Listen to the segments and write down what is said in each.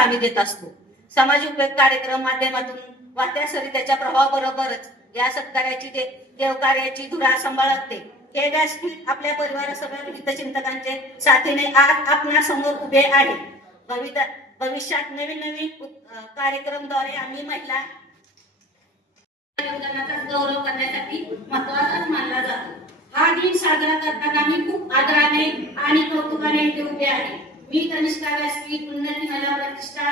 आम्ही देत असतो. समाज उपयोग कार्यक्रम माध्यमातून वाहत्या सरी त्याच्या प्रभावाबरोबरच या सत्कार्याची देवकार्याची धुरा सांभाळते. हे व्यासपीठ आपल्या परिवारासह विविध चिंतकांचे साथीने आज आपल्या समोर उभे आहे. भविष्यात नवीन कार्यक्रमद्वारे आम्ही महिला योगदानाचा गौरव करण्यासाठी महत्त्वाचाच मानला जातो. हा दिन साजरा करताना मी खूप आदराने आणि कौतुकाने इथे उभे आहे. मी कनिष्का व्यासपीठ उन्नती महिला प्रतिष्ठा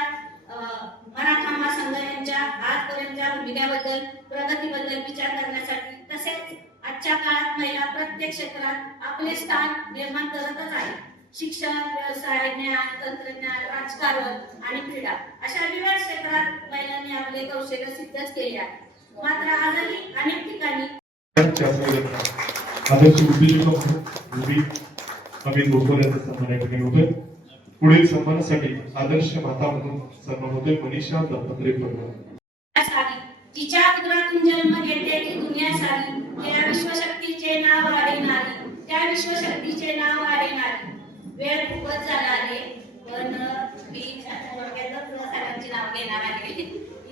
मराठा महासंघ यांच्या आजपर्यंतच्या भूमिकेबद्दल प्रगतीबद्दल विचार करण्यासाठी तसेच आजच्या काळात महिला प्रत्येक क्षेत्रात आपले स्थान निर्माण करतच आहे. शिक्षण, व्यवसाय, ज्ञान, तंत्रज्ञान, राजकारण आणि क्रीडा अशा विविध क्षेत्रात महिलांनी आपले कौशल्य सिद्धच केले आहे. मात्र आजही अनेक ठिकाणी आदर्श उद्योजक अमित भोसले यांचा सन्मान या ठिकाणी होतोय. पुढील सन्मानासाठी आदर्श माता म्हणून सन्मान होतोय मनीषा दत्तात्रय पडवळ. तिच्या उदरातून जन्म घेते ती दुनिया सारी, त्या विश्वशक्तीचे नाव आहे नारी, त्या विश्वशक्तीचे नाव आहे नारी. वेळ खूपच झाला आहे, पण मी सगळ्यांची नाव घेणार आहे.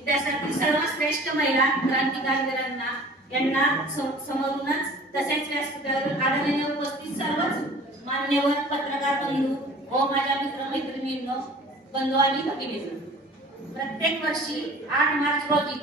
त्यासाठी सर्वश्रेष्ठ महिला क्रांतिकारकांना यांना समोरूनच तसेच व्यासपीठावर आदरणीय उपस्थित सर्वच मान्यवर पत्रकार बंधू व माझ्या मित्रमैत्रिणींनो, बंधू आणि भगिनींनो, प्रत्येक वर्षी 8 मार्च रोजी